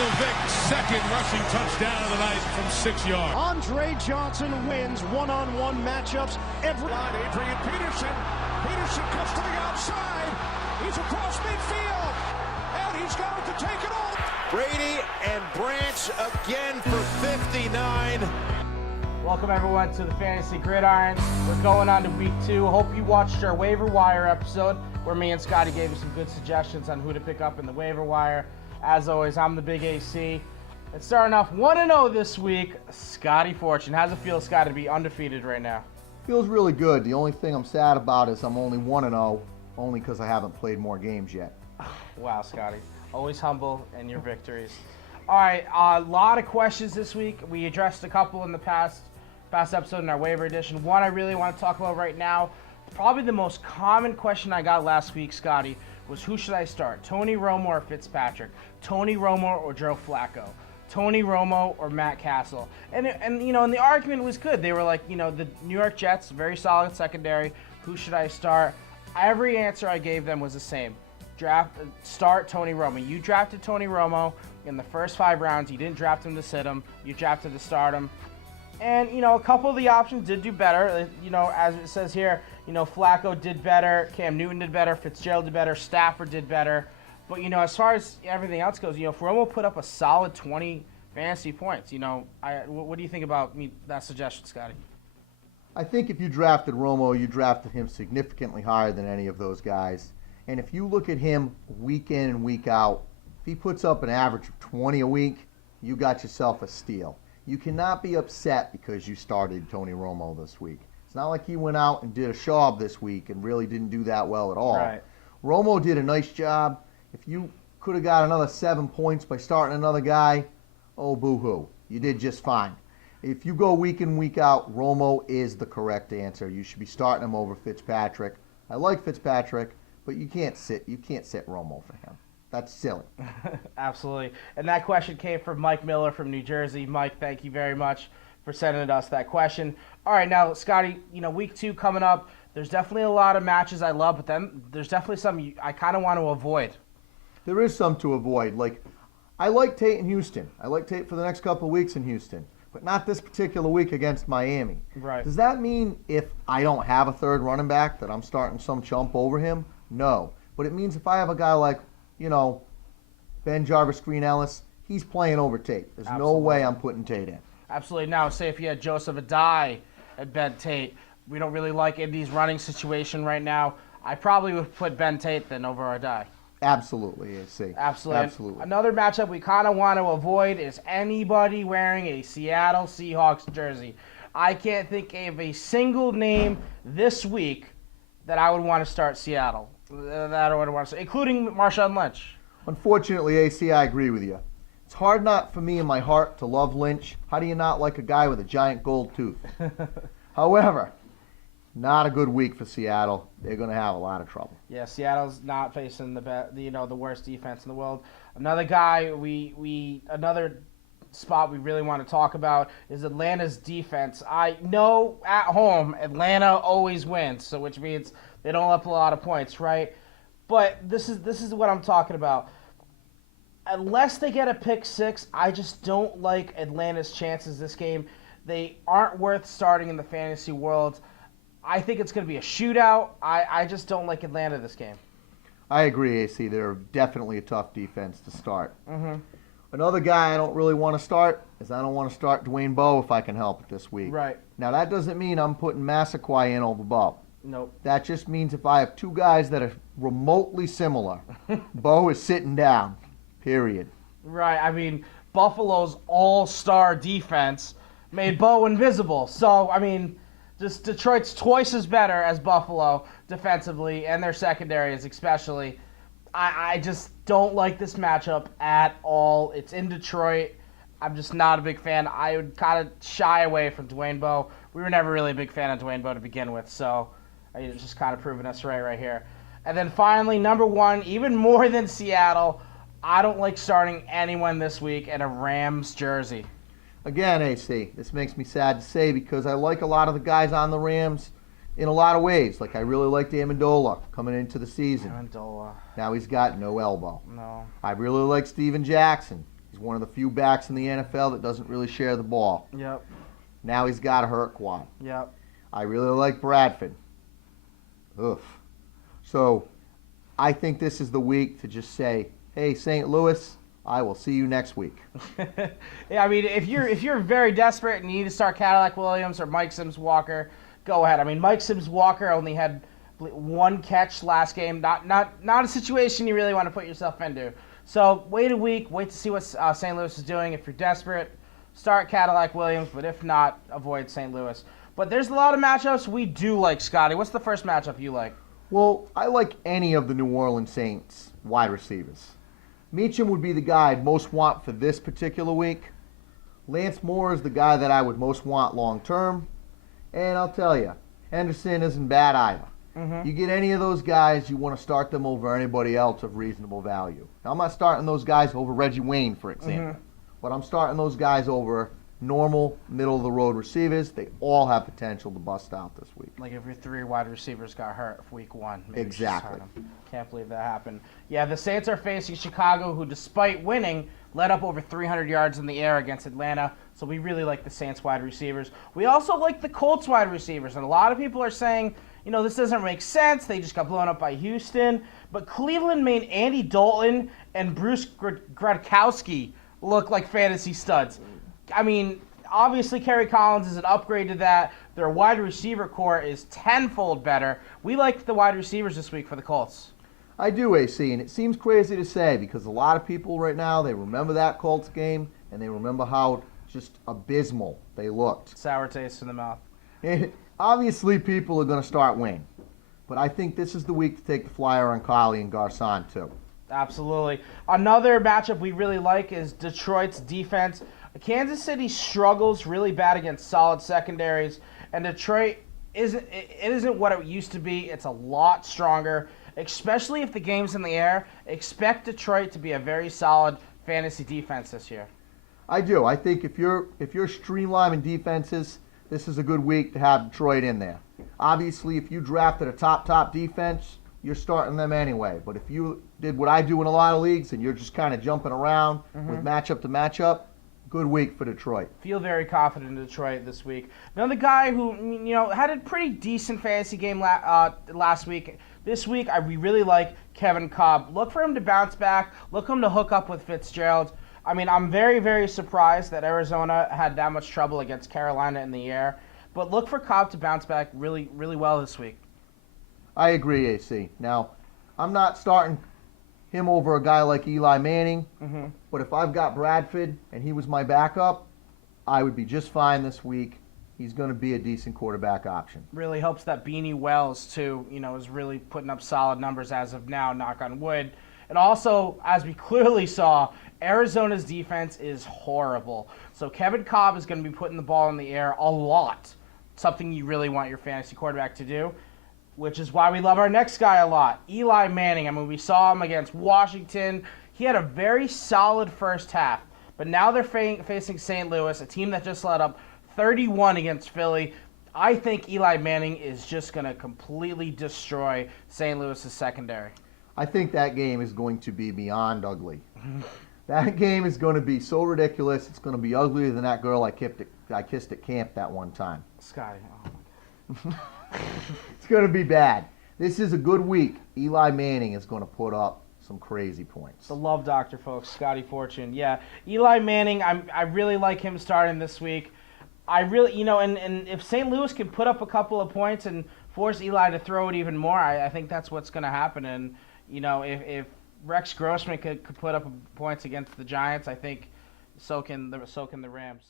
Michael Vick's second rushing touchdown of the night from 6 yards. Andre Johnson wins one-on-one matchups every line. Adrian Peterson. Peterson comes to the outside. He's across midfield. And he's going to take it all. Brady and Branch again for 59. Welcome everyone to the Fantasy Gridiron. We're going on to week 2. Hope you watched our waiver wire episode where me and Scotty gave you some good suggestions on who to pick up in the waiver wire. As always, I'm the big AC. And starting off 1-0 this week, Scotty Fortune. How's it feel, Scotty, to be undefeated right now? Feels really good. The only thing I'm sad about is I'm only 1-0, only because I haven't played more games yet. Wow, Scotty. Always humble in your victories. All right, a lot of questions this week. We addressed a couple in the past episode in our waiver edition. One I really want to talk about right now, probably the most common question I got last week, Scotty, was who should I start? Tony Romo or Fitzpatrick? Tony Romo or Joe Flacco? Tony Romo or Matt Castle? And you know, and the argument was good. They were like, you know, the New York Jets, very solid secondary. Who should I start? Every answer I gave them was the same. Start Tony Romo. You drafted Tony Romo in the first 5 rounds. You didn't draft him to sit him. You drafted to start him. And, you know, a couple of the options did do better. You know, as it says here, you know, Flacco did better. Cam Newton did better. Fitzgerald did better. Stafford did better. But, you know, as far as everything else goes, you know, if Romo put up a solid 20 fantasy points, you know, what do you think about that suggestion, Scotty? I think if you drafted Romo, you drafted him significantly higher than any of those guys. And if you look at him week in and week out, if he puts up an average of 20 a week, you got yourself a steal. You cannot be upset because you started Tony Romo this week. It's not like he went out and did a job this week and really didn't do that well at all. Right. Romo did a nice job. If you could have got another 7 points by starting another guy, oh, boo-hoo. You did just fine. If you go week in, week out, Romo is the correct answer. You should be starting him over Fitzpatrick. I like Fitzpatrick, but you can't sit Romo for him. That's silly. Absolutely. And that question came from Mike Miller from New Jersey. Mike, thank you very much for sending us that question. All right, now, Scotty, you know, week 2 coming up. There's definitely a lot of matches I love, but then there's definitely some I kind of want to avoid. There is some to avoid. Like, I like Tate in Houston. I like Tate for the next couple of weeks in Houston, but not this particular week against Miami. Right. Does that mean if I don't have a third running back that I'm starting some chump over him? No. But it means if I have a guy like, you know, Ben Jarvis, Green Ellis, he's playing over Tate. There's no way I'm putting Tate in. Absolutely. Now, say if you had Joseph Adai at Ben Tate, we don't really like Indy's running situation right now. I probably would put Ben Tate then over Adai. Absolutely, AC. Absolutely. Another matchup we kind of want to avoid is anybody wearing a Seattle Seahawks jersey. I can't think of a single name this week that I would want to start Seattle. That I would want to say, including Marshawn Lynch. Unfortunately, AC, I agree with you. It's hard not for me in my heart to love Lynch. How do you not like a guy with a giant gold tooth? However, not a good week for Seattle. They're going to have a lot of trouble. Yeah, Seattle's not facing the worst defense in the world. Another guy another spot we really want to talk about is Atlanta's defense. I know at home Atlanta always wins, so which means they don't let up a lot of points, right? But this is what I'm talking about. Unless they get a pick 6, I just don't like Atlanta's chances this game. They aren't worth starting in the fantasy world. I think it's going to be a shootout. I just don't like Atlanta this game. I agree, AC. They're definitely a tough defense to start. Mm-hmm. Another guy I don't really want to start is I don't want to start Dwayne Bowe if I can help it this week. Right. Now, that doesn't mean I'm putting Massaquoi in over Bowe. Nope. That just means if I have 2 guys that are remotely similar, Bowe is sitting down, period. Right. I mean, Buffalo's all-star defense made Bowe invisible. So, I mean, just Detroit's twice as better as Buffalo defensively, and their secondary is especially. I just don't like this matchup at all. It's in Detroit. I'm just not a big fan. I would kind of shy away from Dwayne Bowe. We were never really a big fan of Dwayne Bowe to begin with, so it's just kind of proving us right here. And then finally, number 1, even more than Seattle, I don't like starting anyone this week in a Rams jersey. Again, AC, this makes me sad to say because I like a lot of the guys on the Rams in a lot of ways. Like, I really liked Amendola coming into the season. Amendola. Now he's got no elbow. No. I really like Steven Jackson. He's one of the few backs in the NFL that doesn't really share the ball. Yep. Now he's got a hurt quad. Yep. I really like Bradford. Oof. So I think this is the week to just say, hey, St. Louis, I will see you next week. Yeah, I mean, if you're very desperate and you need to start Cadillac Williams or Mike Sims Walker, go ahead. I mean, Mike Sims Walker only had one catch last game. Not a situation you really want to put yourself into. So wait a week. Wait to see what St. Louis is doing. If you're desperate, start Cadillac Williams. But if not, avoid St. Louis. But there's a lot of matchups we do like, Scotty. What's the first matchup you like? Well, I like any of the New Orleans Saints wide receivers. Meacham would be the guy I'd most want for this particular week. Lance Moore is the guy that I would most want long term. And I'll tell you, Henderson isn't bad either. Mm-hmm. You get any of those guys, you want to start them over anybody else of reasonable value. Now, I'm not starting those guys over Reggie Wayne, for example. Mm-hmm. But I'm starting those guys over normal, middle-of-the-road receivers. They all have potential to bust out this week. Like if your 3 wide receivers got hurt week 1. Maybe exactly. Can't believe that happened. Yeah, the Saints are facing Chicago, who, despite winning, led up over 300 yards in the air against Atlanta. So we really like the Saints wide receivers. We also like the Colts wide receivers. And a lot of people are saying, you know, this doesn't make sense. They just got blown up by Houston. But Cleveland made Andy Dalton and Bruce Gradkowski look like fantasy studs. I mean, obviously Kerry Collins is an upgrade to that. Their wide receiver core is tenfold better. We like the wide receivers this week for the Colts. I do, AC, and it seems crazy to say because a lot of people right now, they remember that Colts game and they remember how just abysmal they looked. Sour taste in the mouth. And obviously people are going to start winning. But I think this is the week to take the flyer on Collie and Garcon too. Absolutely. Another matchup we really like is Detroit's defense. Kansas City struggles really bad against solid secondaries, and Detroit isn't what it used to be. It's a lot stronger, especially if the game's in the air. Expect Detroit to be a very solid fantasy defense this year. I do. I think if you're streamlining defenses, this is a good week to have Detroit in there. Obviously, if you drafted a top defense, you're starting them anyway. But if you did what I do in a lot of leagues and you're just kind of jumping around with matchup to matchup, good week for Detroit. Feel very confident in Detroit this week. Another guy who, you know, had a pretty decent fantasy game last week. This week, we really like Kevin Cobb. Look for him to bounce back. Look for him to hook up with Fitzgerald. I mean, I'm very, very surprised that Arizona had that much trouble against Carolina in the air. But look for Cobb to bounce back really, really well this week. I agree, AC. Now, I'm not starting him over a guy like Eli Manning, but if I've got Bradford and he was my backup, I would be just fine this week. He's going to be a decent quarterback option. Really hopes that Beanie Wells, too, you know, is really putting up solid numbers as of now, knock on wood. And also, as we clearly saw, Arizona's defense is horrible. So Kevin Cobb is going to be putting the ball in the air a lot, something you really want your fantasy quarterback to do, which is why we love our next guy a lot, Eli Manning. I mean, we saw him against Washington. He had a very solid first half, but now they're facing St. Louis, a team that just let up 31 against Philly. I think Eli Manning is just going to completely destroy St. Louis's secondary. I think that game is going to be beyond ugly. That game is going to be so ridiculous. It's going to be uglier than that girl I kissed at camp that one time. Scotty, oh my God. It's going to be bad. This is a good week. Eli Manning is going to put up some crazy points. The love doctor, folks, Scotty Fortune. Yeah, Eli Manning, I really like him starting this week. I really, you know, and if St. Louis can put up a couple of points and force Eli to throw it even more, I think that's what's going to happen. And, you know, if Rex Grossman could put up points against the Giants, I think so can the Rams.